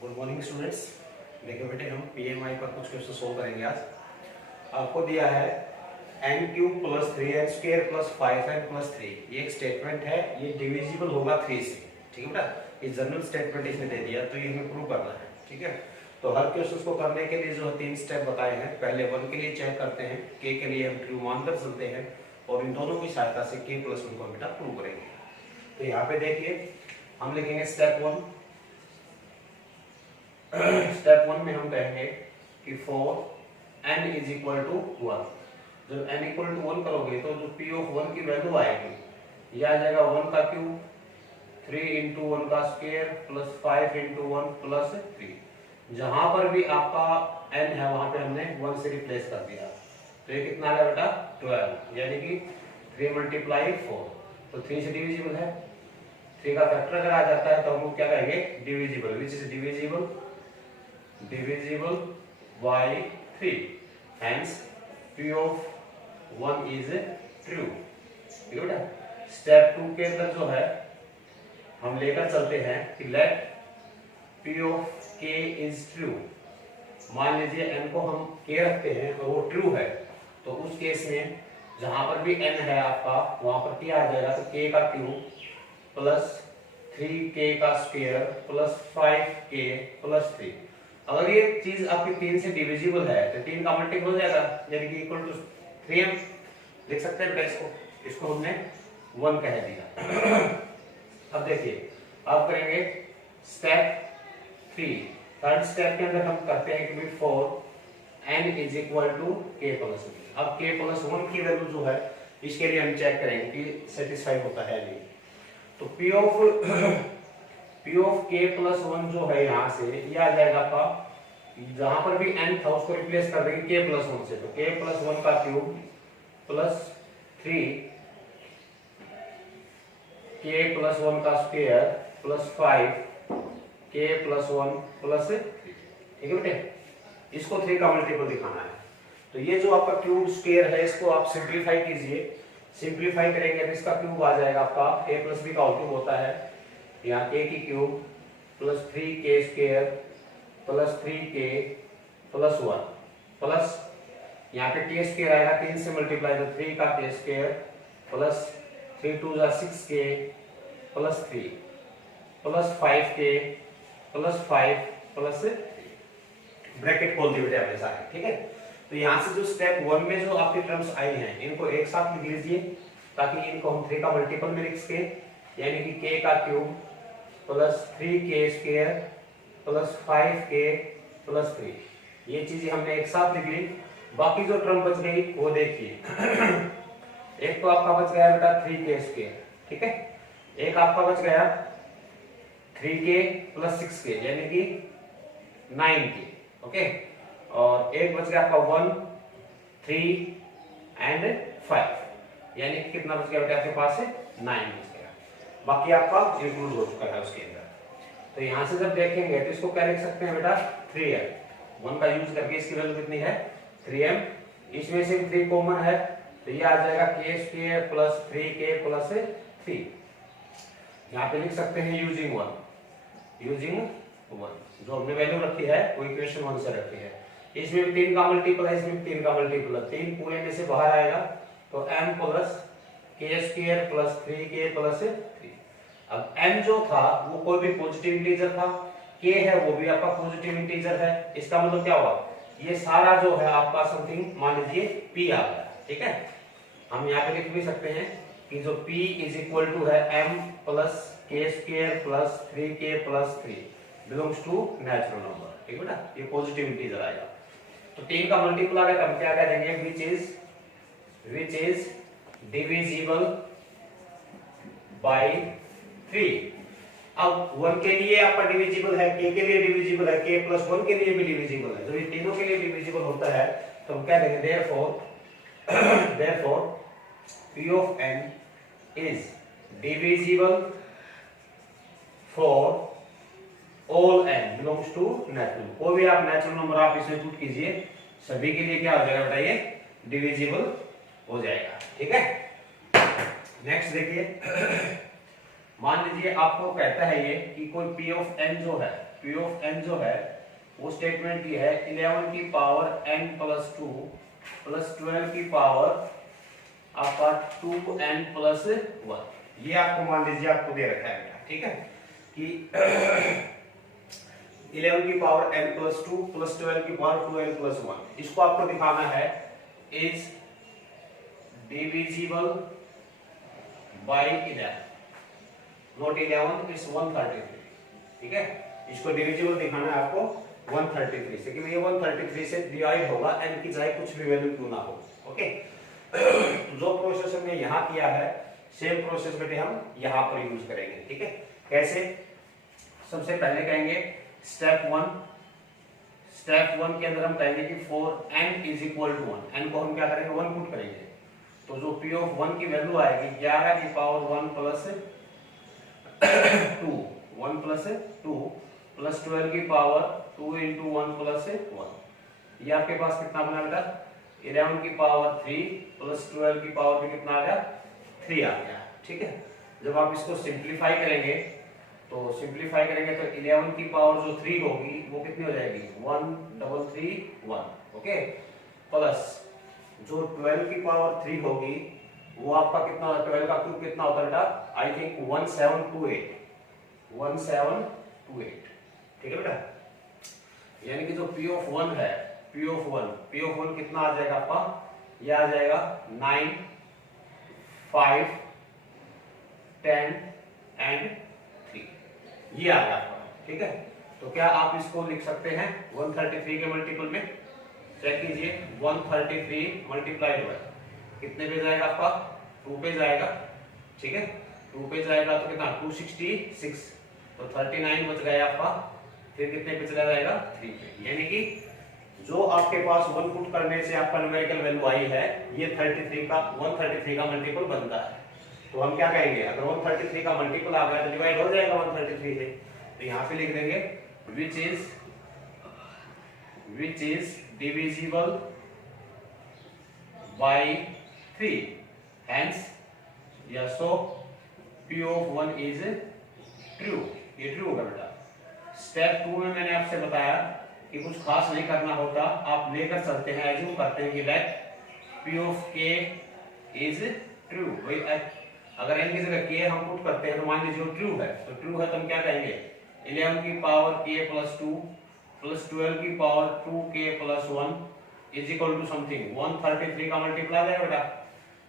Good morning students. देखिए बेटे, हम पीएमआई पर कुछ क्वेश्चन सोल्व करेंगे आज। आपको दिया है n cube plus 3n square plus 5n plus 3। ये एक स्टेटमेंट है, ये डिविजिबल होगा 3 से। ठीक है बेटा, ये जनरल स्टेटमेंट इसने दे दिया, तो ये हमें प्रूव करना है। ठीक है, तो हर क्वेश्चन को करने के लिए जो है 3 स्टेप बताए हैं। पहले 1 के लिए चेक करते हैं, k के लिए हम ट्रू मानकर चलते हैं और इन दोनों की सहायता से k प्लस 1 को बेटा प्रूव करेंगे। तो यहाँ पे देखिए, हम लिखेंगे स्टेप 1। स्टेप 1 में हम कहेंगे कि for n is equal to 1। जब n इक्वल टू 1 करोगे तो जो p ऑफ 1 की वैल्यू आएगी, ये आ जाएगा 1 का क्यूब, 3 इंटू 1 का स्क्वायर प्लस 5 इंटू 1 प्लस 3। जहां पर भी आपका n है वहां पे हमने 1 से रिप्लेस कर दिया, तो ये कितना आ गया बेटा 12, यानी कि 3 मल्टीप्लाई 4, तो 3 से डिविजिबल है। 3 का फैक्टर अगर आ जाता है तो हम क्या कहेंगे divisible, which is divisible by 3, hence p of 1 is true। ठीक है, स्टेप 2 के अंदर जो है हम लेकर चलते हैं कि let p of k is true। मान लीजिए n को हम k रखते हैं और वो ट्रू है, तो उस केस में जहां पर भी n है आपका वहां पर क्या आ जाएगा, तो k का क्यूब प्लस 3k का स्क्वायर प्लस 5k प्लस 3। अगर ये चीज आपकी 3 से डिविजिबल है तो 3 का मल्टीपल हो जाएगा, यानी कि इक्वल टू 3m लिख सकते हैं बेटा। इसको हमने 1 कह दिया। अब देखिए, अब करेंगे स्टेप 3। थर्ड स्टेप के अंदर हम करते हैं कि for n is equal to k plus 1। अब k प्लस 1 की वैल्यू जो है इसके लिए हम चेक करेंगे कि सेटिस्फाई होता है नहीं। तो p ऑफ k प्लस 1 जो है यहाँ से ये आ जाएगा आपका, जहां पर भी n था उसको रिप्लेस कर देंगे k प्लस 1 से, तो k प्लस 1 का क्यूब प्लस 3 k प्लस 1 का square plus 5 k plus 1 plus 3। ठीक है बेटे, इसको 3 का मल्टीपल दिखाना है। तो ये जो आपका क्यूब स्क्वायर है इसको आप सिंप्लीफाई कीजिए। सिंप्लीफाई करेंगे तो इसका क्यूब आ जाएगा आपका, a प्लस b का आउटपुट होता है यहाँ a की cube plus 3k square plus 3k plus 1 plus यहाँ पे k स्क्वायर आएगा 3 से मल्टीप्लाई, तो 3 का k स्क्वायर प्लस 3 2 जा 6k plus 3 plus 5k plus 5 plus 3। Bracket खोल दी बेटे आपने सारे। ठीक है, तो यहाँ से जो स्टेप 1 में जो आपकी टर्म्स आई हैं इनको एक साथ लिख लीजिए ताकि इनको हम 3 का मल्टीपल में लिख सके, यानी कि k का cube plus 3k square plus 5k plus 3। ये चीजें हमने एक साथ लिख ली। बाकी जो टर्म बच गई वो देखिए। एक तो आपका बच गया बेटा 3k स्क्वायर, ठीक है, एक आपका बच गया 3k प्लस 6k यानी कि 9k, ओके, और एक बच गया आपका 1 3 एंड 5, यानी कि कितना बच गया बेटा आपके पास 9 बच गया। बाकी आपका इंक्लूड हो चुका है उसके अंदर। तो यहां से जब देखेंगे तो इसको क्या लिख सकते हैं बेटा 3m। 1 का यूज करके इसकी वैल्यू कितनी है 3m। इसमें से 3 कॉमन है तो ये आ जाएगा k square plus 3k plus 3। यहाँ पे लिख सकते हैं यूजिंग 1 जो हमने वैल्यू रखी है वो इक्वेशन 1 से रखी है। इसमें 3 का मल्टीपल है, इसमें 3 का मल्टीपल है, 3 पूरे में से बाहर आएगा तो m plus k square plus 3k plus 3। अब m जो था वो कोई भी पॉजिटिव इंटीजर था, k है वो भी आपका पॉजिटिव इंटीजर है। इसका मतलब क्या हुआ, ये सारा जो है आपका समथिंग मान लीजिए p आ गया। ठीक है, हम यहाँ पे लिख भी सकते हैं कि जो p इज इक्वल टू है m plus k square plus 3k plus 3 belongs to natural number. ठीक है ना, ये पॉजिटिव इंटीजर आएगा। तो 3 का मल्टीपल आ गया तो हम क्या कह देंगे विच इज डिविजिबल बाय 3। अब 1 के लिए आपका डिविजिबल है, k के लिए डिविजिबल है, k प्लस 1 के लिए भी डिविजिबल है। जब ये तीनों के लिए डिविजिबल होता है तो हम क्या देंगे therefore p of n is divisible for all n belongs to natural। कोई भी आप नेचुरल नंबर आप इसमें पुट कीजिए, सभी के लिए क्या हो जाएगा बेटा ये डिविजिबल हो जाएगा। ठीक है, नेक्स्ट देखिए, मान लीजिए आपको कहता है ये कि कोई p ऑफ n जो है पी ऑफ एन जो है वो स्टेटमेंट ये है 11 की पावर n प्लस 2 प्लस 12 की पावर आपका 2n प्लस 1। ये आपको मान लीजिए आपको दे रखा है बेटा, ठीक है, कि 11 की पावर n प्लस 2 प्लस 12 की पावर 2n प्लस 1। इसको आपको दिखाना है is divisible by 11, not 11, it's 133, ठीक है। इसको डिविजिबल दिखाना है आपको 133 से, क्योंकि ये 133 से डिवाइड होगा n की चाहे कुछ भी वैल्यू क्यों ना हो, ओके। जो प्रोसेस हमने यहाँ किया है सेम प्रोसेस बेटे हम यहाँ पर यूज करेंगे, ठीक है। कैसे? सबसे पहले कहेंगे स्टेप 1 के अंदर हम कहेंगे कि for n is equal to 1, n को हम क्या करेंगे 1 पुट करेंगे, तो जो p ऑफ 1 की वैल्यू आएगी 11 की पावर 1 प्लस 2 1 प्लस 2 प्लस 12 की पावर 2 इंटू 1 प्लस 1। ये आपके पास कितना बना बेटा 11 की पावर 3 प्लस 12 की पावर भी कितना आ गया 3 आ गया, ठीक है। जब आप इसको सिंप्लीफाई करेंगे तो 11 की पावर जो 3 होगी वो कितनी हो जाएगी 1331, ओके, प्लस जो 12 की पावर 3 होगी वो आपका कितना 12 का क्यूब कितना होता है बेटा आई थिंक 1728, ठीक है बेटा। यानी कि जो P ऑफ 1 है P ऑफ 1 कितना आ जाएगा आपका, ये आ जाएगा 9 5 10 एंड 3, ये आ गया आपका, ठीक है। तो क्या आप इसको लिख सकते हैं 133 के मल्टीपल में? चेक कीजिए 133 मल्टीप्लाइड बाय कितने पे जाएगा आपका 2 पे जाएगा, ठीक है। 2 पे जाएगा तो कितना 266, तो 39 बच गया आपका, फिर कितने पे चला जाएगा 3 पे। यानी कि जो आपके पास 1 पुट करने से आपका न्यूमेरिकल वैल्यू आई है ये 133 का मल्टीपल बनता है। तो हम क्या कहेंगे अगर 133 का मल्टीपल आ गया तो डिवाइड हो जाएगा 133 से, तो यहाँ पे लिख देंगे which is divisible by 3, hence yeah, so P of 1 is true, ये ट्रू होगा बेटा। स्टेप 2 में मैंने आपसे बताया कि कुछ खास नहीं करना होता, आप लेकर चलते हैं, एज्यूम करते हैं कि let P of k is true। भाई अगर n की जगह k हम पुट करते हैं तो मान लीजिए ट्रू है, तो ट्रू है तो हम क्या कहेंगे 11 की पावर k प्लस 2 प्लस 12 की power 2k plus 1 is equal to something 133 का मल्टीप्लाई है बेटा,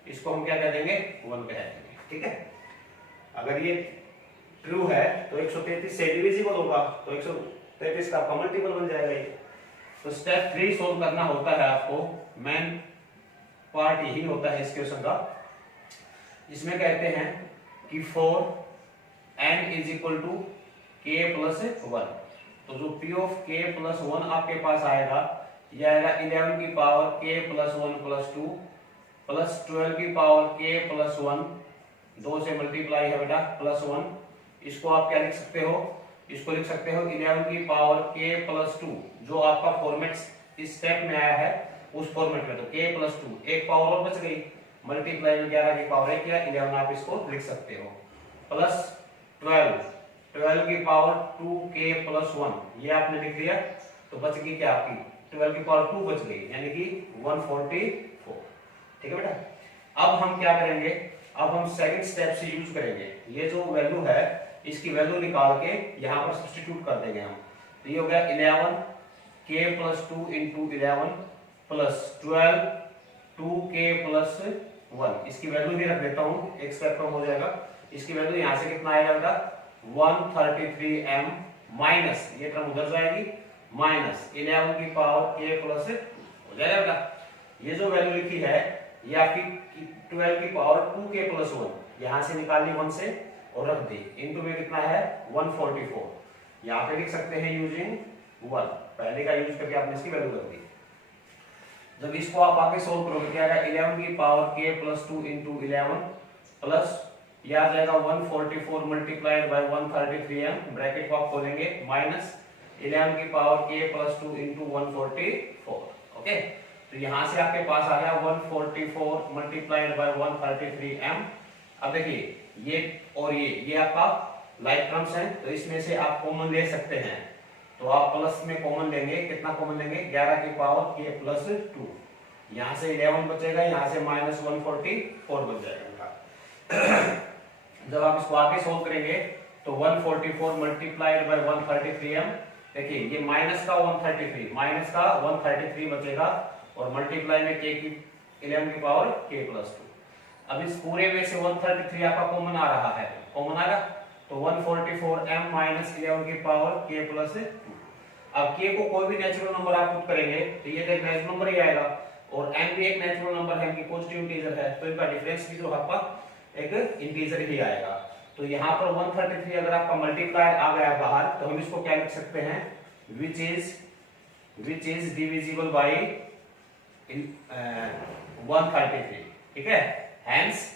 इसको हम क्या कह देंगे 1 कह देंगे, ठीक है। अगर ये ट्रू है तो 133 से डिविजिबल होगा, तो 133 का आपका मल्टीपल बन जाएगा ये। तो स्टेप 3 सोल्व करना होता है आपको, मेन पार्ट यही होता है इस क्वेश्चन का। इसमें कहते हैं कि for n is equal to k plus 1, तो जो P ऑफ k प्लस 1 आपके पास आएगा ये आएगा 11 की power k plus 1 plus 2 plus 12 की पावर k प्लस 1, 2 से मल्टीप्लाई है बेटा प्लस 1। इसको आप क्या लिख सकते हो, इसको लिख सकते हो 11 की पावर k प्लस 2, जो आपका फॉर्मेट इस स्टेप में आया है उस फॉर्मेट में, तो k प्लस 2 एक पावर और बच गई, मल्टीप्लाई में 11 की पावर 1 या 11 आप इसको लिख सकते हो, प्लस 12 की पावर 2k प्लस 1, ये आपने लिख दिया, तो बच गई क्या आपकी 12 की पावर 2 बच गई, यानी कि 144, ठीक है बेटा। अब हम क्या करेंगे, अब हम सेकंड स्टेप से यूज करेंगे, ये जो वैल्यू है इसकी वैल्यू निकाल के यहाँ पर सब्स्टिट्यूट कर देंगे हम, तो ये हो गया 11k plus 2 into 11 plus 12 2k plus 1, इसकी वैल्यू भी रख देता हूँ, एक स्टेप कम हो जाएगा। इसकी वैल्यू यहाँ से कितना आएगा बेटा 133m माइनस ये टर्म उधर जाएगी माइनस 11 की पावर k प्लस हो जाएगा बेटा। ये जो वैल्यू लिखी है ये आपकी 12 की पावर 2k प्लस 1 यहाँ से निकाल ली 1 से और रख दी, इनटू में कितना है 144, यहाँ पे लिख सकते हैं यूजिंग 1, पहले का यूज करके आपने इसकी वैल्यू रख दी। जब इसको आप आगे सोल्व करोगे क्या आएगा 11 की power k plus 2 into 11 plus ये आ जाएगा 144 मल्टीप्लाइड बाय 133m, ब्रैकेट को आप खोलेंगे माइनस 11 की power k plus 2 into 144, okay. तो यहाँ से आपके पास आ गया 144 मल्टीप्लाइड बाय 133m। अब देखिए ये और ये आपका लाइक टर्म्स हैं, तो इसमें से आप कॉमन ले सकते हैं, तो आप प्लस में कॉमन लेंगे, कितना कॉमन लेंगे 11 की पावर k प्लस 2, यहाँ से 11 बचेगा, यहाँ से माइनस 144 बच जाएगा। जब आप इसको आगे सोल्व करेंगे तो 144 मल्टीप्लाइड बाय 133m, देखिए ये माइनस का 133 बचेगा और मल्टीप्लाई में k की 11 की पावर k प्लस 2। अब इस पूरे में से 133 आपका कॉमन आ रहा है, कॉमन आएगा तो 144m माइनस 11 की पावर k प्लस 2। अब k को कोई भी नेचुरल नंबर आप पुट करेंगे तो ये तो एक नेचुरल नंबर ही आएगा और m भी एक नेचुरल नंबर है, कि पॉजिटिव इंटीजर है, तो इनका डिफरेंस भी जो आपका एक इंटीजर ही आएगा। तो यहाँ पर 133 अगर आपका मल्टीप्लाई आ गया बाहर तो हम इसको क्या लिख सकते हैं, विच इज डिविजिबल बाई 133, ठीक है। हेंस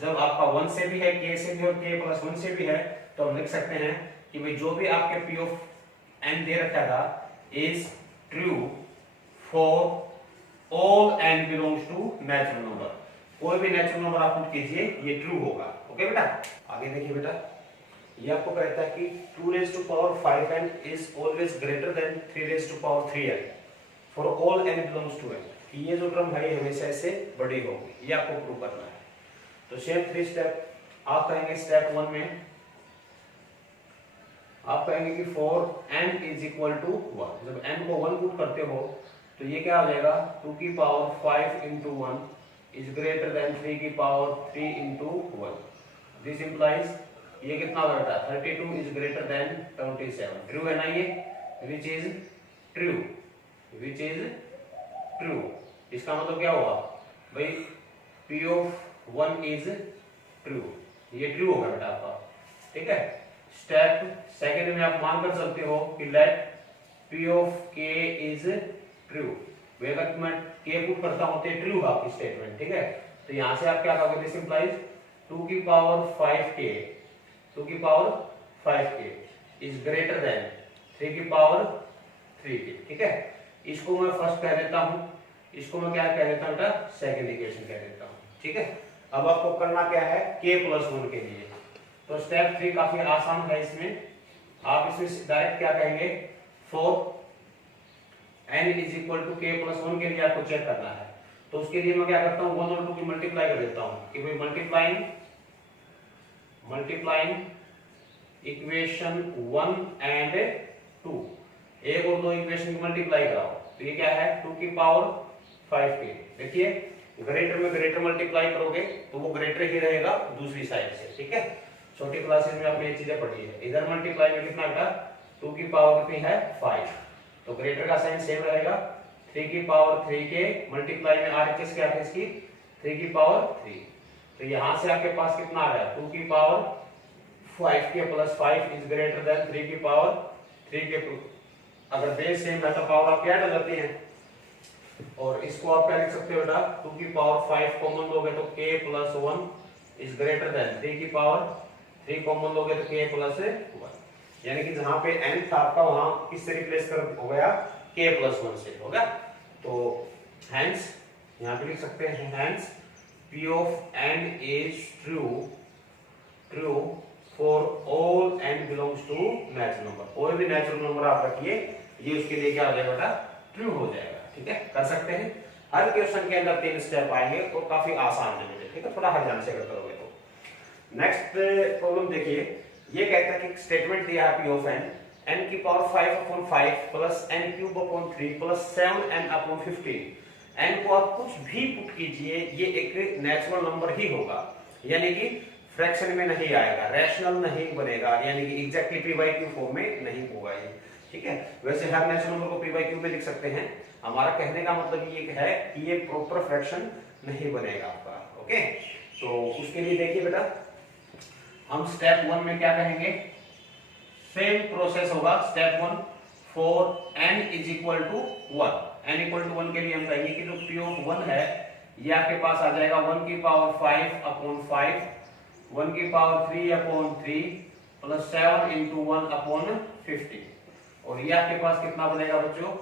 जब आपका 1 से भी है, k से भी और k प्लस 1 से भी है, तो हम लिख सकते हैं कि भाई जो भी आपके p ऑफ n दे रखा था is true for all n belongs to natural number. कोई भी नेचुरल नंबर आप पुट कीजिए ये ट्रू होगा। ओके बेटा, आगे देखिए बेटा, ये आपको कहता है कि 2 raised to power 5n is always greater than 3 raised to power 3n for all n belongs to n, कि ये जो टर्म है हमेशा इससे बड़ी होगी, ये आपको प्रूव करना है। तो सेम 3 स्टेप आप कहेंगे, स्टेप 1 में आप कहेंगे कि for n is equal to 1, जब n को 1 पुट करते हो तो ये क्या आ जाएगा, 2 की power 5 into 1 is greater than 3 की पावर 3 into 1। दिस इंप्लाइज ये कितना बेटा 32 इज ग्रेटर देन 27। ट्रू है ना ये, विच इज ट्रू। इसका मतलब क्या होगा भाई, p ऑफ 1 इज ट्रू, ये ट्रू होगा बेटा आपका, ठीक है। स्टेप सेकंड में आप मान कर चलते हो कि let p of k is true, अगर मैं k पुट करता हूं तो ट्रू है आपकी स्टेटमेंट, ठीक है। तो यहां से आप क्या कहोगे, दिस इंप्लाइज 2 की power 5k is greater than 3 की पावर 3k, ठीक है। इसको मैं फर्स्ट कह देता हूं, इसको मैं क्या कह देता हूं बेटा, सेकंड इक्वेशन कह देता हूं, ठीक है। अब आपको करना क्या है, k प्लस 1 के लिए तो स्टेप 3 काफी आसान है। इसमें आप इसमें डायरेक्ट क्या कहेंगे, for n is equal to k plus 1 के लिए आपको चेक करना है। तो उसके लिए मैं क्या करता हूँ, 1 और 2 की मल्टीप्लाई कर देता हूँ कि भाई मल्टीप्लाइंग इक्वेशन 1 एंड 2, एक और दो इक्वेशन की मल्टीप्लाई कराओ तो ये क्या है 2 की पावर 5k। देखिए ग्रेटर में ग्रेटर मल्टीप्लाई करोगे तो वो ग्रेटर ही रहेगा दूसरी साइड से, ठीक है। छोटी क्लासेस में आपने ये चीजें पढ़ी है। इधर मल्टीप्लाई में कितना बेटा 2 की पावर कितनी है 5, तो ग्रेटर का साइन सेम रहेगा। 3 की पावर 3k मल्टीप्लाई में आरएचएस क्या है इसकी 3 की पावर 3, तो यहां से आपके पास कितना आ रहा है 2 की power 5k plus 5 is greater than 3 की पावर 3k। अगर बेस सेम है तो पावर आप क्या डाल जाती हैं, और इसको आप क्या लिख सकते हो बेटा 2 की पावर 5 कॉमन लोगे तो k plus 1 is greater than 3 की पावर 3 कॉमन लोगे तो k प्लस 1, यानी कि जहां पे n था आपका वहां किससे रिप्लेस कर हो गया k प्लस 1 से हो गया। तो हेंस यहां पे लिख सकते हैं hence p of n is true for all n belongs to natural number. कोई भी नेचुरल नंबर आप रखिए ये उसके लिए क्या हो जाएगा बेटा ट्रू हो जाएगा, ठीक है। कर सकते हैं, हर क्वेश्चन के अंदर 3 स्टेप आएंगे तो काफी आसान है बेटे, ठीक है। थोड़ा हर ध्यान से अगर करोगे तो। नेक्स्ट प्रॉब्लम देखिए, ये कहता है कि स्टेटमेंट दिया है p ऑफ n की power 5/5 plus n cube upon 3 plus 7n upon 15। n को आप कुछ भी पुट कीजिए ये एक नेचुरल नंबर ही होगा, यानी कि फ्रैक्शन में नहीं आएगा, रैशनल नहीं बनेगा, यानी कि एग्जैक्टली p/q फॉर्म में नहीं होगा ये, ठीक है। वैसे हर नेचुरल नंबर को p/q में लिख सकते हैं, हमारा कहने का मतलब ये है कि ये प्रॉपर फ्रैक्शन नहीं बनेगा आपका, ओके। तो उसके लिए देखिए बेटा हम स्टेप 1 में क्या कहेंगे, सेम प्रोसेस होगा। Step 1 for n is equal to 1, n equal to 1 के लिए हम कहेंगे कि जो p ऑफ 1 है ये आपके पास आ जाएगा 1 की पावर 5/5, 1 की पावर 3/3 प्लस 7 into 1/50, और ये आपके पास कितना बनेगा बच्चों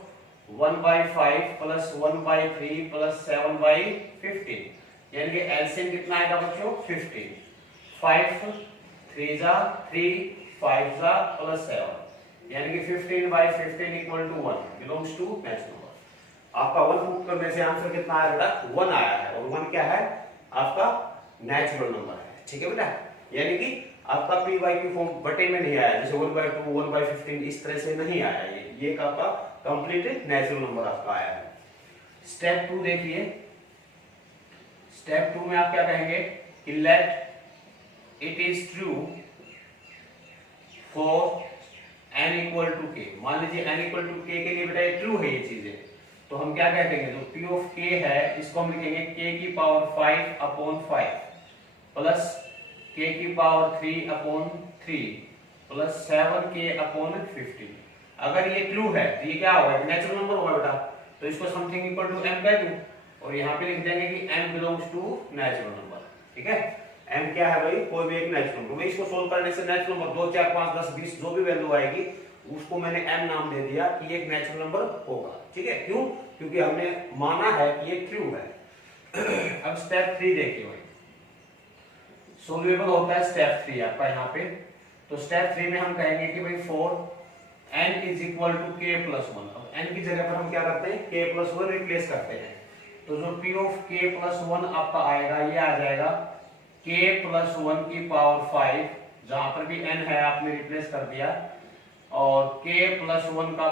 1/5 प्लस 1/3 प्लस 7/15, यानी कि एलसीएम कितना आएगा बच्चों 15। 5 3 जा 3 5 जा प्लस 7, यानी कि 15/15 equal to 1 belongs to natural number. आपका 1 पुट करने से आंसर कितना आया बेटा? 1 आया है, और 1 क्या है? आपका नेचुरल नंबर है। ठीक है बेटा, यानी कि आपका पी वाई की फॉर्म बटे में नहीं आया, जैसे 1/2 1/15 इस तरह से नहीं आया, ये आपका कंप्लीट नेचुरल नंबर आपका आया है। स्टेप 2 देखिए, स्टेप 2 में आप क्या कहेंगे कि let it is true for n equal to k. मान लीजिए n इक्वल टू के के लिए बेटा ये ट्रू है ये चीजें, तो हम क्या कह देंगे, जो p ऑफ k है इसको हम लिखेंगे k की पावर 5/5 प्लस k की पावर 3/3 प्लस 7k/15। अगर ये ट्रू है तो ये क्या होगा? नेचुरल नंबर होगा बेटा, तो इसको समथिंग इक्वल टू m कह दूं, और यहाँ पे लिख देंगे कि m belongs to natural number. ठीक है, m क्या है भाई? कोई भी एक नेचुरल नंबर। मैं इसको सोल्व करने से नेचुरल नंबर 2 4 5 10 20 जो भी वैल्यू आएगी उसको मैंने m नाम दे दिया कि ये एक नेचुरल नंबर होगा। ठीक है, क्यों? क्योंकि हमने माना है कि ये ट्रू है। अब स्टेप 3 देखिए भाई, सोल्वेबल होता है स्टेप 3 आपका यहाँ पे। तो स्टेप 3 में हम कहेंगे कि भाई for n is equal to k plus 1। अब n की जगह पर हम क्या करते हैं? k प्लस 1 रिप्लेस करते हैं, तो जो p ऑफ k प्लस 1 आपका आएगा ये आ जाएगा k प्लस 1 की पावर 5, जहां पर भी n है आपने रिप्लेस कर दिया, और k प्लस 1 का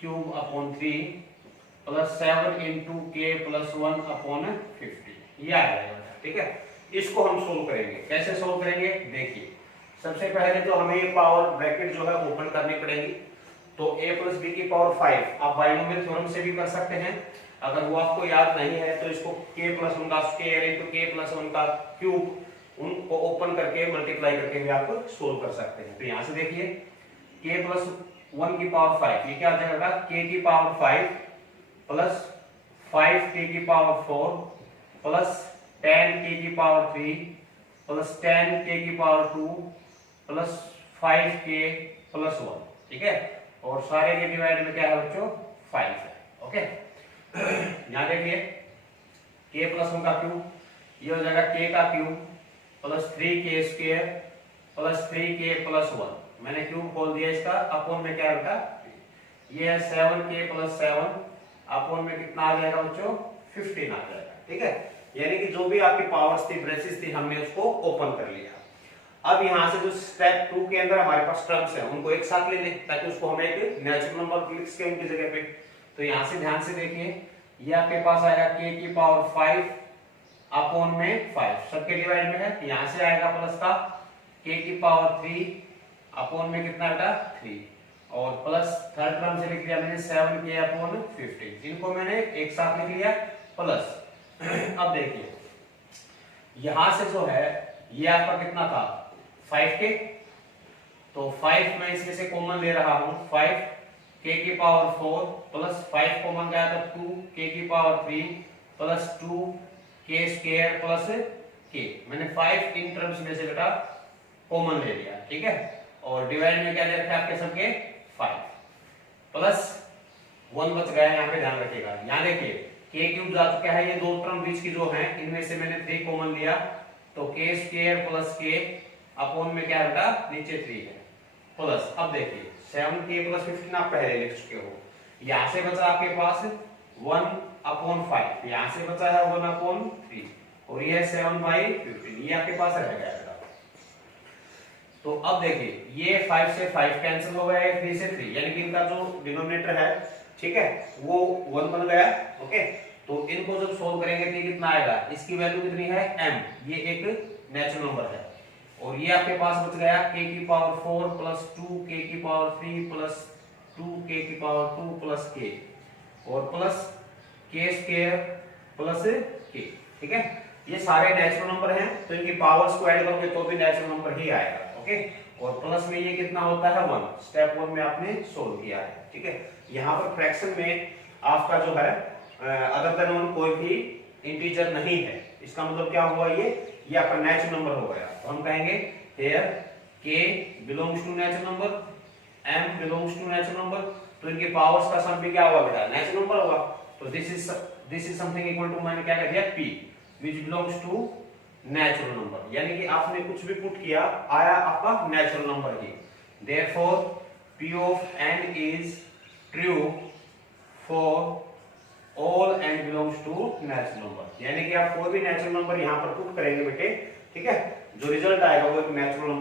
cube upon 3 plus 7 into k plus 1 upon 50, ये आ जाएगा। ठीक है, इसको हम सोल्व करेंगे। कैसे सोल्व करेंगे देखिए, सबसे पहले तो हमें ये पावर ब्रैकेट जो है ओपन करनी पड़ेगी। तो a प्लस b की पावर 5 आप बाइनोमियल थ्योरम से भी कर सकते हैं, अगर वो आपको याद नहीं है तो इसको k प्लस 1 का स्क्वायर इंटू k प्लस 1 का क्यूब उनको ओपन करके मल्टीप्लाई करके भी आप सोल्व कर सकते हैं। तो यहां से देखिए k प्लस 1 की पावर 5, ये क्या आ जाएगा? k की पावर 5 प्लस 5k की पावर 4 प्लस 10k की पावर 3 प्लस 10k की पावर 2 प्लस 5k प्लस 1। ठीक है, और सारे के डिवाइड में क्या है बच्चों? 5 है। ओके, यहां देखिए k प्लस 1 का क्यूब, ये हो जाएगा k का cube plus 3k square plus 3k plus 1। मैंने क्यूब खोल दिया इसका, अपॉन में क्या होगा? ये है 7k प्लस 7, अपॉन में कितना आ जाएगा बच्चों? 15 आ जाएगा। ठीक है, यानी कि जो भी आपकी पावर्स थी, ब्रेसेस थी, हमने उसको ओपन कर लिया। अब यहां से जो स्टेप 2 के अंदर हमारे पास टर्म्स है उनको एक साथ ले लें, ताकि उसको हम एक नेचुरल नंबर लिख सकें उनकी जगह पे। तो यहां से ध्यान से देखिए, ये आपके पास आएगा k की पावर 5 अपॉन में 5, सबके डिवाइड में है, यहां से आएगा प्लस का k की पावर 3 अपॉन में कितना बेटा? 3, और प्लस थर्ड टर्म से लिख दिया मैंने 7k अपॉन 15, इनको मैंने एक साथ लिख लिया प्लस। अब देखिए यहां से जो है ये आपका कितना था? 5k, तो 5 मैं इसमें से कॉमन ले रहा हूं, 5k की पावर 4 प्लस 5 कॉमन गया तो 2k की power 3 plus 2k square plus k। मैंने 5 इन टर्म्स में से बेटा कॉमन ले लिया। ठीक है, और डिवाइड में क्या दे रखा है आपके सबके? 5 प्लस 1 बच गया, यहाँ पे ध्यान रखिएगा। यहाँ देखिए k क्यूब जा चुका है, ये दो टर्म बीच की जो है इनमें से मैंने 3 कॉमन लिया, तो k square plus k upon में क्या बेटा? नीचे 3 है प्लस। अब देखिए 7k प्लस 15 आप पहले लिख चुके हो, यहां से बचा आपके पास 1/5, यहां से बचा है 1/3, और ये 7/15, ये आपके पास रह गया बेटा। तो अब देखिए ये 5 से 5 कैंसिल हो गया, 3 से 3, यानी कि इनका जो डिनोमिनेटर है, ठीक है, वो 1 बन गया। ओके, तो इनको जब सोल्व करेंगे तो कितना आएगा? इसकी वैल्यू कितनी है? m, ये एक नेचुरल नंबर है, और ये आपके पास बच गया k की पावर 4 प्लस 2k की पावर 3 प्लस 2k की पावर 2 प्लस k, और plus k square plus k। ठीक है, ये सारे नेचुरल नंबर हैं, तो इनकी पावर्स को ऐड करोगे तो भी नेचुरल नंबर ही आएगा। ओके, और प्लस में ये कितना होता है? 1। स्टेप 1 में आपने सोल्व किया है। ठीक है, यहाँ पर फ्रैक्शन में आपका जो है अदर देन 1 कोई भी इंटीजर नहीं है, इसका मतलब क्या हुआ? ये आपका नेचुरल नंबर हो गया। तो हम कहेंगे here k belongs to natural number, m belongs to natural number, तो इनके पावर्स का सम भी क्या होगा बेटा? नेचुरल नंबर होगा। तो this is something equal to, मैंने क्या कर दिया? p which belongs to natural number, यानी कि आपने कुछ भी पुट किया आया आपका नेचुरल नंबर ही। therefore P of n is true for all n belongs to natural number, यानी कि आप कोई भी नेचुरल नंबर यहाँ पर पुट करेंगे बेटे, ठीक है, जो रिजल्ट आएगा वो एक नेचुरल नंबर